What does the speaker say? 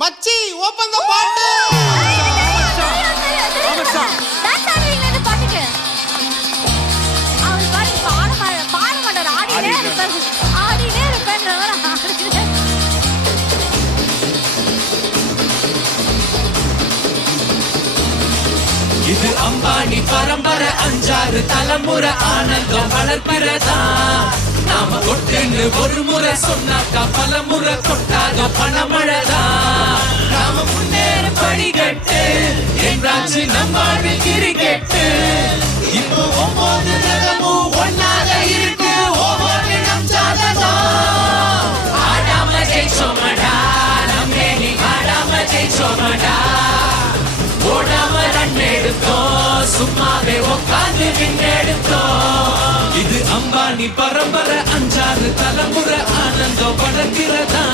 மச்சி ஓபன் தி பாட்டு. டான்ஸ் ஆடுவீங்களா இந்த பாட்டுக்கு? அவர் பாட மாட்டார், ஆடினே இருப்பாரு. இது அம்பானி பரம்பரை 5-6 தலைமுறை ஆனந்தம் வளர்ப்பிறதா. நாம கொட்டுன்னு ஒரு முறை சொன்னாக்கா பல முறை கொட்டாத பணமழதா. நாம முன்னேற படிக்கட்டு என்றாச்சு நம்ம கிரிக்கெட்டு. இப்போ 9 ரகமும் ஒன்னாக இருக்கு ஒவ்வொரு நம் ஜாதகம். ஆடாம ஜெயிச்சோமடா நம்மே நீ ஆடாம ஜெயிச்சோமடா. ஓடாம ரன் எடுத்தோம் சும்மாவே உட்காந்து விண்ணெடுத்தோம். இது அம்பானி பரம்பரை 5-6 தலைமுறை ஆனந்தம் வளர்க்கிறதா.